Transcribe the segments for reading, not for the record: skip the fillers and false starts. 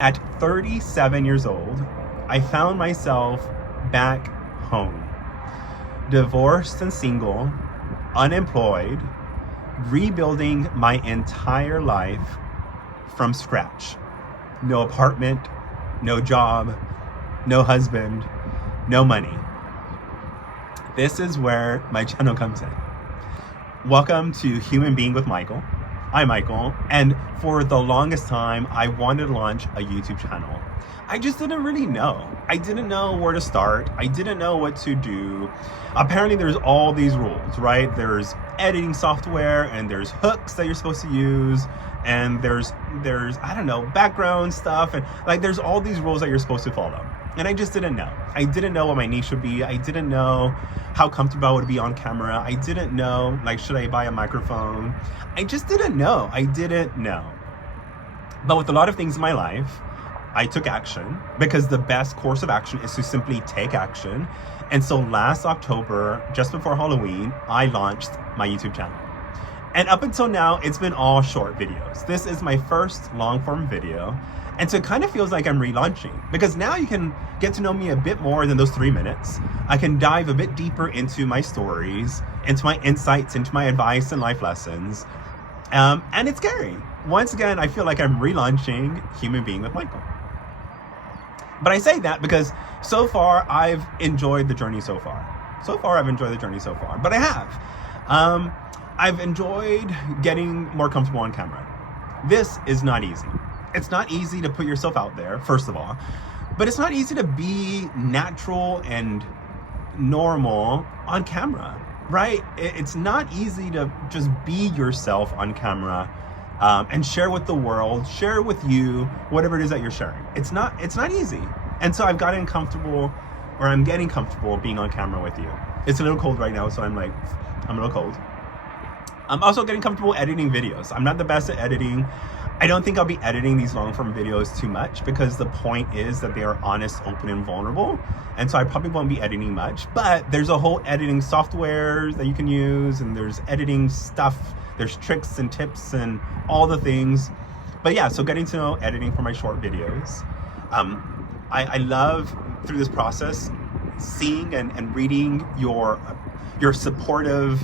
At 37 years old, I found myself back home, divorced and single, unemployed, rebuilding my entire life from scratch. No apartment, no job, no husband, no money. This is where my channel comes in. Welcome to Human Being with Michael. I'm Michael, and for the longest time, I wanted to launch a YouTube channel. I just didn't really know. I didn't know where to start. I didn't know what to do. Apparently there's all these rules, right? There's editing software, and there's hooks that you're supposed to use, and there's I don't know, background stuff, and like there's all these rules that you're supposed to follow. And I just didn't know. I didn't know what my niche would be. I didn't know how comfortable I would be on camera. I didn't know, like, should I buy a microphone? I just didn't know. I didn't know. But with a lot of things in my life, I took action, because the best course of action is to simply take action. And so last October, just before Halloween, I launched my YouTube channel. And up until now, it's been all short videos. This is my first long form video. And so it kind of feels like I'm relaunching, because now you can get to know me a bit more than those 3 minutes. I can dive a bit deeper into my stories, into my insights, into my advice and life lessons. And it's scary. Once again, I feel like I'm relaunching Human Being with Michael. But I say that because so far I've enjoyed the journey so far. But I have. I've enjoyed getting more comfortable on camera. This is not easy. It's not easy to put yourself out there, first of all, but it's not easy to be natural and normal on camera, right? It's not easy to just be yourself on camera and share with the world, share with you, whatever it is that you're sharing. It's not easy. And so I'm getting comfortable being on camera with you. It's a little cold right now, so I'm a little cold. I'm also getting comfortable editing videos. I'm not the best at editing. I don't think I'll be editing these long form videos too much, because the point is that they are honest, open, and vulnerable. And so I probably won't be editing much, but there's a whole editing software that you can use, and there's editing stuff. There's tricks and tips and all the things. But yeah, so getting to know editing for my short videos. I love, through this process, seeing and reading your supportive,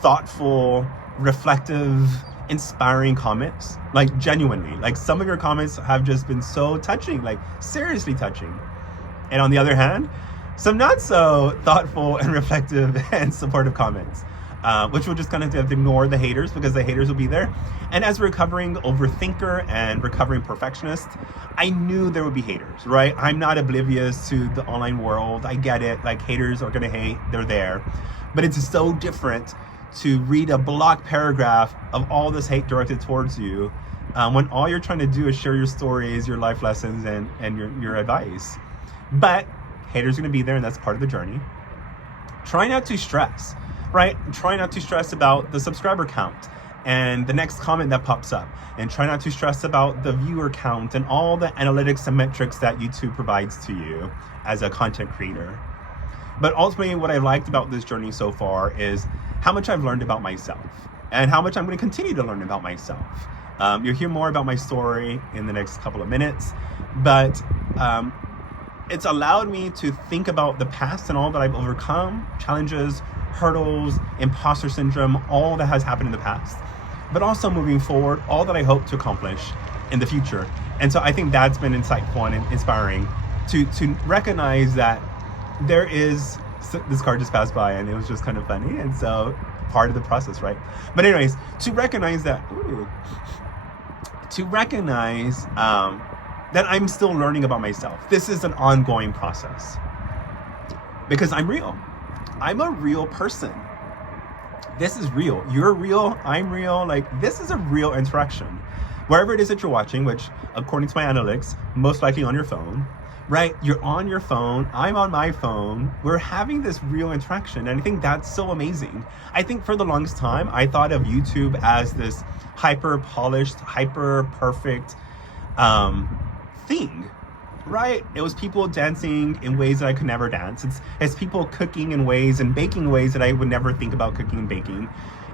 thoughtful, reflective, inspiring comments. Like, genuinely, like, some of your comments have just been so touching, like seriously touching. And on the other hand, some not so thoughtful and reflective and supportive comments, which we'll just kind of have to ignore the haters, because the haters will be there. And as a recovering overthinker and recovering perfectionist, I knew there would be haters, right? I'm not oblivious to the online world. I get it. Like, haters are gonna hate, they're there. But it's so different to read a block paragraph of all this hate directed towards you, when all you're trying to do is share your stories, your life lessons, and your advice. But haters are gonna be there, and that's part of the journey. Try not to stress, right? Try not to stress about the subscriber count and the next comment that pops up, and try not to stress about the viewer count and all the analytics and metrics that YouTube provides to you as a content creator. But ultimately, what I liked about this journey so far is how much I've learned about myself, and how much I'm going to continue to learn about myself. You'll hear more about my story in the next couple of minutes, but it's allowed me to think about the past and all that I've overcome, challenges, hurdles, imposter syndrome, all that has happened in the past, but also moving forward, all that I hope to accomplish in the future. And so I think that's been insightful and inspiring to recognize that there is, this car just passed by and it was just kind of funny, and so part of the process, right? But anyways, to recognize that that I'm still learning about myself. This is an ongoing process, because I'm real. I'm a real person. This is real. You're real. I'm real. Like, this is a real interaction. Wherever it is that you're watching, which according to my analytics, most likely on your phone, right? You're on your phone, I'm on my phone, we're having this real interaction, and I think that's so amazing. I think for the longest time, I thought of YouTube as this hyper polished, hyper perfect thing, right? It was people dancing in ways that I could never dance. It's people cooking in ways and baking ways that I would never think about cooking and baking.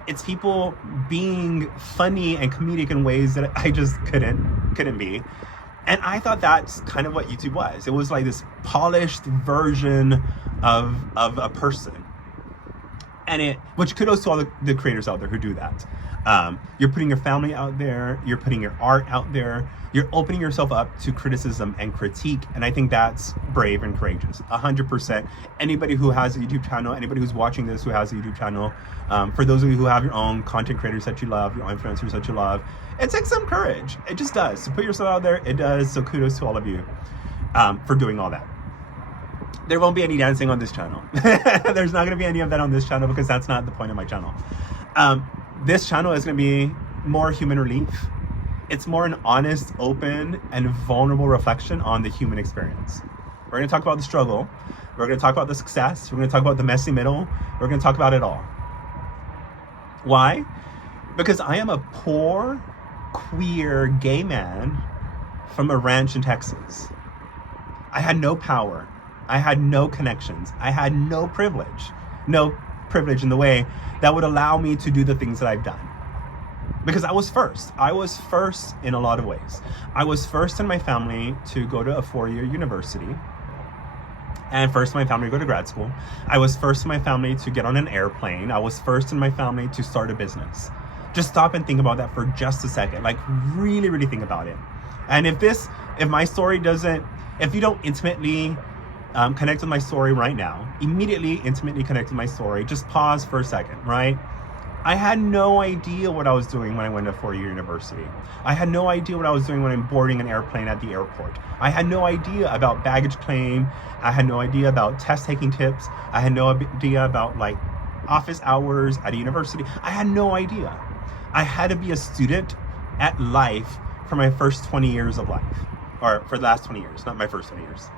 It's people being funny and comedic in ways that I just couldn't be. And I thought that's kind of what YouTube was. It was like this polished version of a person. And which kudos to all the creators out there who do that. You're putting your family out there, you're putting your art out there, you're opening yourself up to criticism and critique, and I think that's brave and courageous, 100%. Anybody who has a YouTube channel, anybody who's watching this who has a YouTube channel, for those of you who have your own content creators that you love, your influencers that you love, it takes some courage. It just does. To put yourself out there, it does. So kudos to all of you for doing all that. There won't be any dancing on this channel. There's not going to be any of that on this channel because that's not the point of my channel. This channel is going to be more human relief. It's more an honest, open, and vulnerable reflection on the human experience. We're going to talk about the struggle. We're going to talk about the success. We're going to talk about the messy middle. We're going to talk about it all. Why? Because I am a poor, queer, gay man from a ranch in Texas. I had no power. I had no connections. I had no privilege. No privilege in the way that would allow me to do the things that I've done. Because I was first. I was first in a lot of ways. I was first in my family to go to a 4-year university. And first in my family to go to grad school. I was first in my family to get on an airplane. I was first in my family to start a business. Just stop and think about that for just a second. Like really, really think about it. And if my story doesn't, if you don't intimately connect with my story right now, immediately intimately connect with my story, just pause for a second, right? I had no idea what I was doing when I went to 4-year university. I had no idea what I was doing when I'm boarding an airplane at the airport. I had no idea about baggage claim. I had no idea about test taking tips. I had no idea about like office hours at a university. I had no idea. I had to be a student at life for my first 20 years of life, or for the last 20 years, not my first 20 years.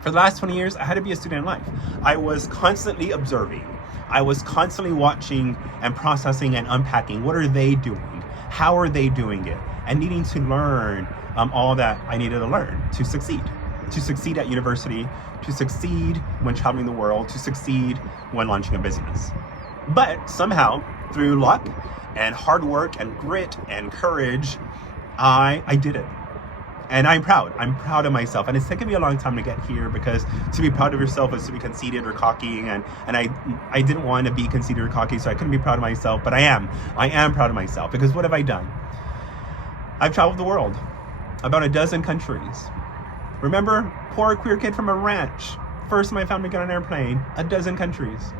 For the last 20 years, I had to be a student in life. I was constantly observing. I was constantly watching and processing and unpacking. What are they doing? How are they doing it? And needing to learn all that I needed to learn to succeed. To succeed at university, to succeed when traveling the world, to succeed when launching a business. But somehow, through luck and hard work and grit and courage, I did it. And I'm proud. I'm proud of myself. And it's taken me a long time to get here because to be proud of yourself is to be conceited or cocky. And I didn't want to be conceited or cocky, so I couldn't be proud of myself. But I am. I am proud of myself because what have I done? I've traveled the world, about a dozen countries. Remember, poor queer kid from a ranch. First in my family got on an airplane, a dozen countries.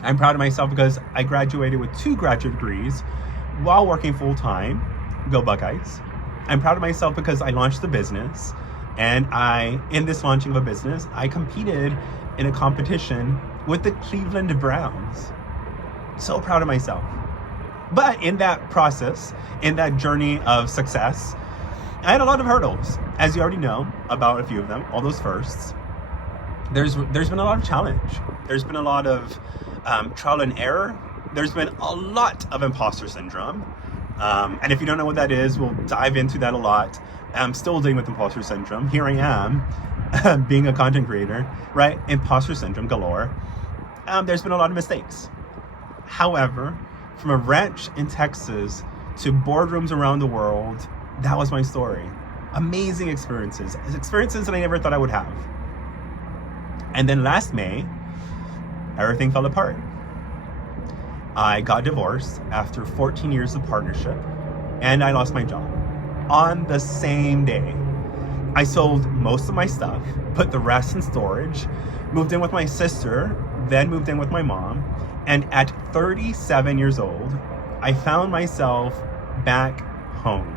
I'm proud of myself because I graduated with 2 graduate degrees while working full time. Go Buckeyes. I'm proud of myself because I launched the business, and in this launching of a business, I competed in a competition with the Cleveland Browns. So proud of myself. But in that process, in that journey of success, I had a lot of hurdles, as you already know about a few of them, all those firsts. There's been a lot of challenge. There's been a lot of trial and error. There's been a lot of imposter syndrome. And if you don't know what that is, we'll dive into that a lot. I'm still dealing with imposter syndrome. Here I am, being a content creator, right? Imposter syndrome galore. There's been a lot of mistakes. However, from a ranch in Texas to boardrooms around the world, that was my story. Amazing experiences that I never thought I would have. And then last May, everything fell apart. I got divorced after 14 years of partnership, and I lost my job on the same day. I sold most of my stuff, put the rest in storage, moved in with my sister, then moved in with my mom, and at 37 years old, I found myself back home.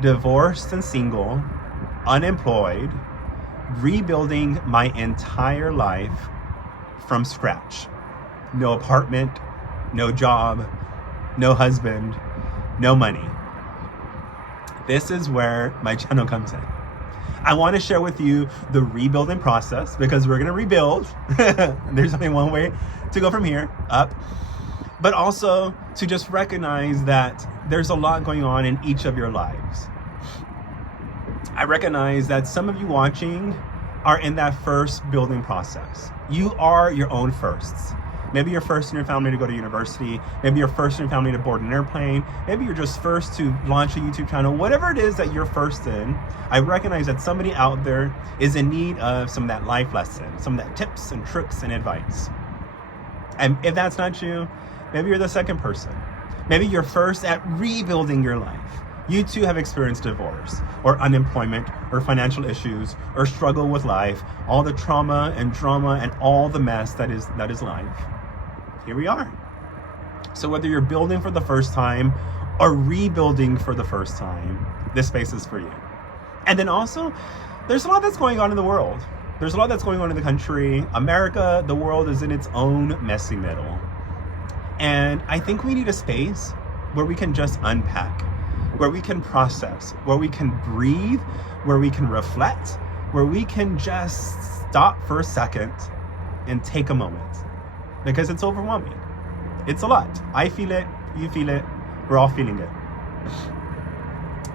Divorced and single, unemployed, rebuilding my entire life from scratch. No apartment, no job, no husband, no money. This is where my channel comes in. I want to share with you the rebuilding process because we're going to rebuild. There's only one way to go from here, up. But also to just recognize that there's a lot going on in each of your lives. I recognize that some of you watching are in that first building process. You are your own firsts. Maybe you're first in your family to go to university. Maybe you're first in your family to board an airplane. Maybe you're just first to launch a YouTube channel. Whatever it is that you're first in, I recognize that somebody out there is in need of some of that life lesson, some of that tips and tricks and advice. And if that's not you, maybe you're the second person. Maybe you're first at rebuilding your life. You too have experienced divorce or unemployment or financial issues or struggle with life, all the trauma and drama and all the mess that is life. Here we are. So whether you're building for the first time or rebuilding for the first time, this space is for you. And then also, there's a lot that's going on in the world. There's a lot that's going on in the country. America, the world is in its own messy middle. And I think we need a space where we can just unpack, where we can process, where we can breathe, where we can reflect, where we can just stop for a second and take a moment, because it's overwhelming. It's a lot. I feel it, you feel it, we're all feeling it.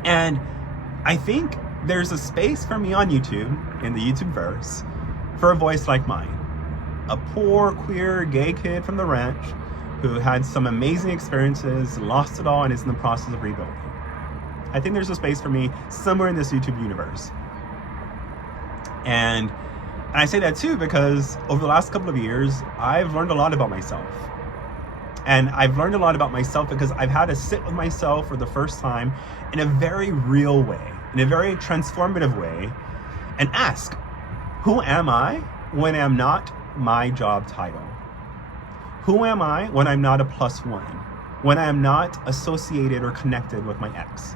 And I think there's a space for me on YouTube, in the YouTube verse, for a voice like mine. A poor, queer, gay kid from the ranch who had some amazing experiences, lost it all, and is in the process of rebuilding. I think there's a space for me somewhere in this YouTube universe. And I say that too because over the last couple of years, I've learned a lot about myself. And I've learned a lot about myself because I've had to sit with myself for the first time in a very real way, in a very transformative way, and ask, who am I when I'm not my job title? Who am I when I'm not a +1? When I am not associated or connected with my ex?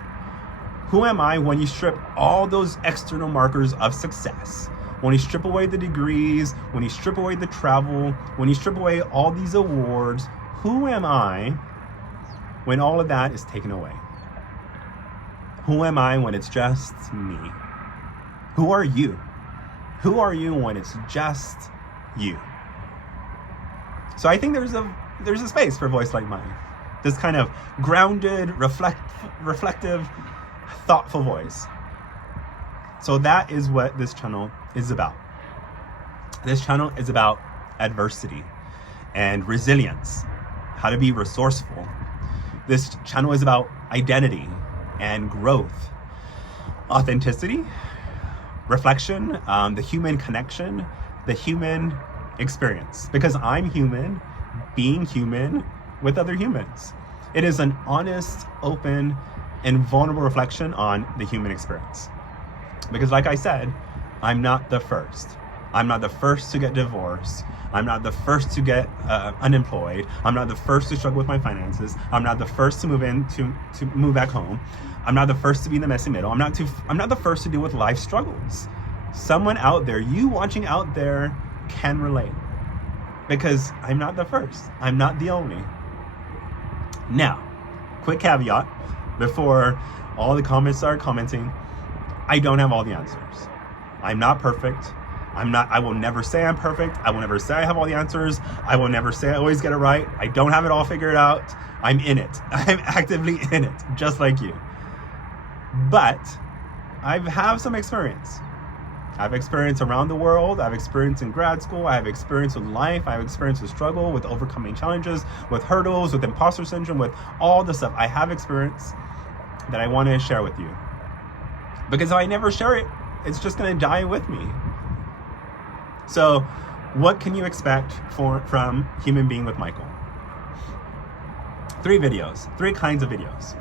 Who am I when you strip all those external markers of success? When you strip away the degrees, when you strip away the travel, when you strip away all these awards, who am I when all of that is taken away? Who am I when it's just me? Who are you? Who are you when it's just you? So I think there's a space for a voice like mine. This kind of grounded, reflective, thoughtful voice. So that is what this channel is about. This channel is about adversity and resilience, how to be resourceful. This channel is about identity and growth, authenticity, reflection, the human connection, the human experience. Because I'm human, being human with other humans. It is an honest, open, and vulnerable reflection on the human experience. Because like I said, I'm not the first. I'm not the first to get divorced. I'm not the first to get unemployed. I'm not the first to struggle with my finances. I'm not the first to move back home. I'm not the first to be in the messy middle. I'm not the first to deal with life struggles. Someone out there, you watching out there, can relate. Because I'm not the first. I'm not the only. Now, quick caveat before all the comments start commenting. I don't have all the answers. I'm not perfect. I will never say I'm perfect. I will never say I have all the answers. I will never say I always get it right. I don't have it all figured out. I'm in it. I'm actively in it, just like you. But I have some experience. I've experienced around the world. I've experienced in grad school. I have experience with life. I have experience with struggle, with overcoming challenges, with hurdles, with imposter syndrome, with all the stuff. I have experience that I want to share with you. Because if I never share it, it's just going to die with me. So what can you expect from Human Being with Michael? 3 videos, 3 kinds of videos.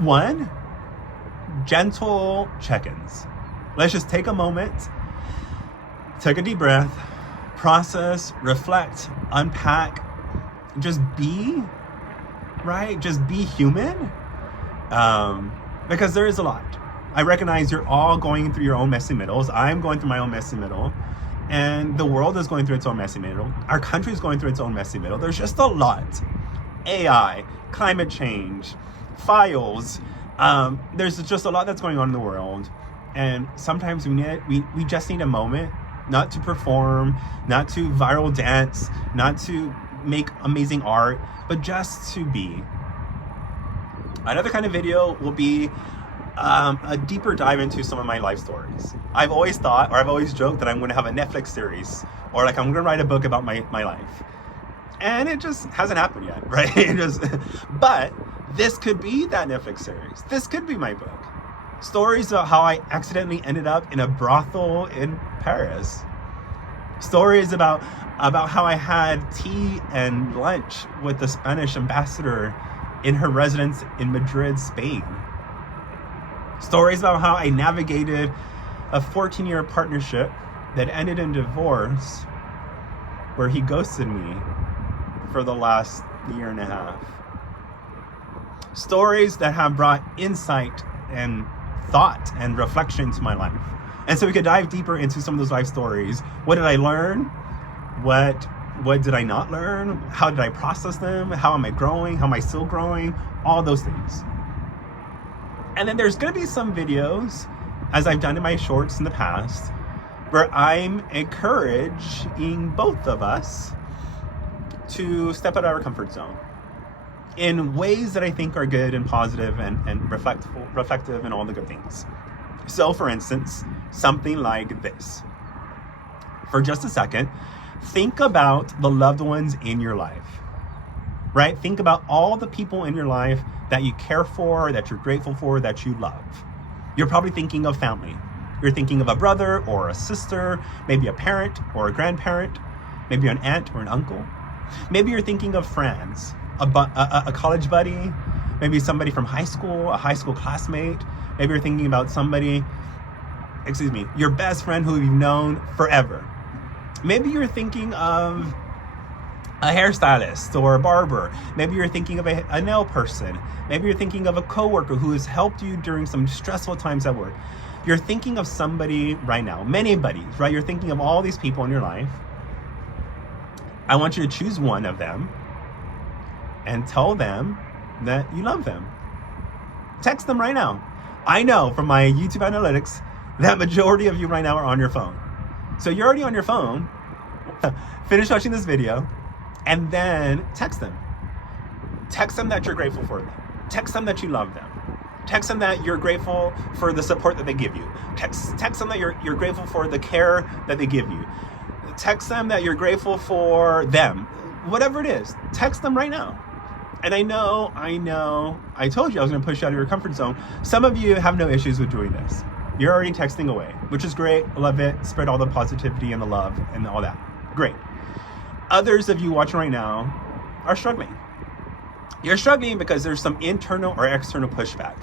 1, gentle check-ins. Let's just take a moment, take a deep breath, process, reflect, unpack, just be, right? Just be human. Because there is a lot. I recognize you're all going through your own messy middles. I'm going through my own messy middle. And the world is going through its own messy middle. Our country is going through its own messy middle. There's just a lot. AI, climate change, files. There's just a lot that's going on in the world. And sometimes we just need a moment, not to perform, not to viral dance, not to make amazing art, but just to be. Another kind of video will be a deeper dive into some of my life stories. I've always thought, or I've always joked that I'm going to have a Netflix series, or like I'm going to write a book about my life. And it just hasn't happened yet, right? But this could be that Netflix series. This could be my book. Stories about how I accidentally ended up in a brothel in Paris. Stories about how I had tea and lunch with the Spanish ambassador in her residence in Madrid, Spain. Stories about how I navigated a 14-year partnership that ended in divorce, where he ghosted me for the last year and a half. Stories that have brought insight and thought and reflection to my life. And so we could dive deeper into some of those life stories. What did I learn? What did I not learn? How did I process them? How am I growing? How am I still growing? All those things. And then there's going to be some videos, as I've done in my shorts in the past, where I'm encouraging both of us to step out of our comfort zone in ways that I think are good and positive and reflective and all the good things. So for instance, something like this. For just a second, think about the loved ones in your life, right? Think about all the people in your life that you care for, that you're grateful for, that you love. You're probably thinking of family. You're thinking of a brother or a sister, maybe a parent or a grandparent, maybe an aunt or an uncle. Maybe you're thinking of friends, a college buddy, maybe somebody from high school, a high school classmate. Maybe you're thinking about your best friend who you've known forever. Maybe you're thinking of a hairstylist or a barber. Maybe you're thinking of a nail person. Maybe you're thinking of a coworker who has helped you during some stressful times at work. You're thinking of somebody right now, many buddies, right? You're thinking of all these people in your life. I want you to choose one of them and tell them that you love them. Text them right now. I know from my YouTube analytics that majority of you right now are on your phone. So you're already on your phone. Finish watching this video and then text them. Text them that you're grateful for them. Text them that you love them. Text them that you're grateful for the support that they give you. Text them that you're grateful for the care that they give you. Text them that you're grateful for them. Whatever it is, text them right now. And I know, I told you I was going to push you out of your comfort zone. Some of you have no issues with doing this. You're already texting away, which is great. I love it. Spread all the positivity and the love and all that. Great. Others of you watching right now are struggling. You're struggling because there's some internal or external pushback.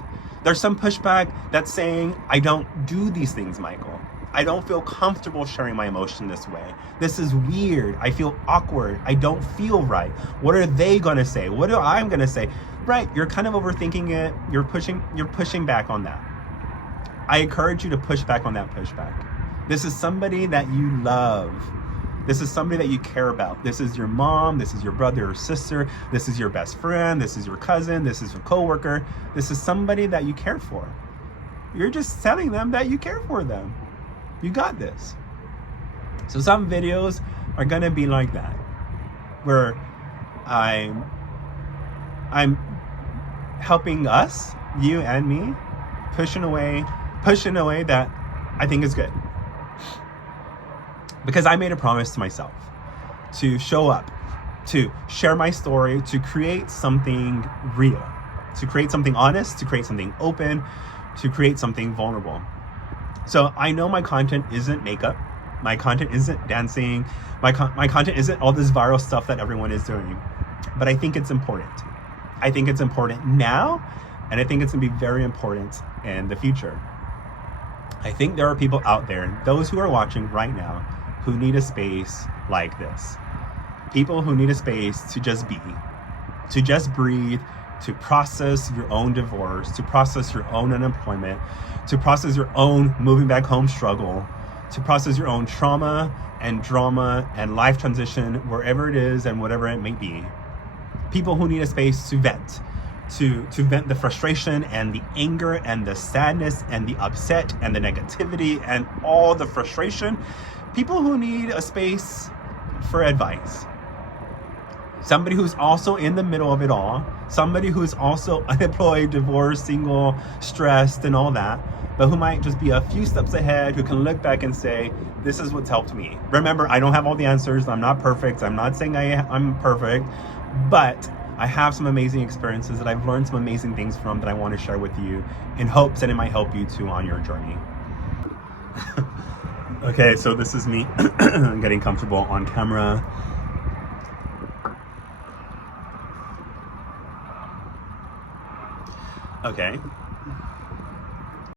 There's some pushback that's saying, I don't do these things, Michael. I don't feel comfortable sharing my emotion this way. This is weird. I feel awkward. I don't feel right. What are they gonna say? What am I gonna say? Right, you're kind of overthinking it. You're pushing back on that. I encourage you to push back on that pushback. This is somebody that you love. This is somebody that you care about. This is your mom. This is your brother or sister. This is your best friend. This is your cousin. This is your coworker. This is somebody that you care for. You're just telling them that you care for them. You got this. So some videos are gonna be like that, where I'm helping us, you and me, pushing away that I think is good. Because I made a promise to myself to show up, to share my story, to create something real, to create something honest, to create something open, to create something vulnerable. So I know my content isn't makeup. My content isn't dancing. My content isn't all this viral stuff that everyone is doing. But I think it's important. I think it's important now, and I think it's gonna be very important in the future. I think there are people out there, those who are watching right now, who need a space like this. People who need a space to just be, to just breathe, to process your own divorce, to process your own unemployment, to process your own moving back home struggle, to process your own trauma and drama and life transition, wherever it is and whatever it may be. People who need a space to vent, to vent the frustration and the anger and the sadness and the upset and the negativity and all the frustration. People who need a space for advice. Somebody who's also in the middle of it all. Somebody who's also unemployed, divorced, single, stressed, and all that. but who might just be a few steps ahead, who can look back and say, this is what's helped me. Remember, I don't have all the answers. I'm not perfect. I'm not saying I'm perfect, but I have some amazing experiences that I've learned some amazing things from that I want to share with you in hopes that it might help you too on your journey. Okay, so this is me getting comfortable on camera. Okay,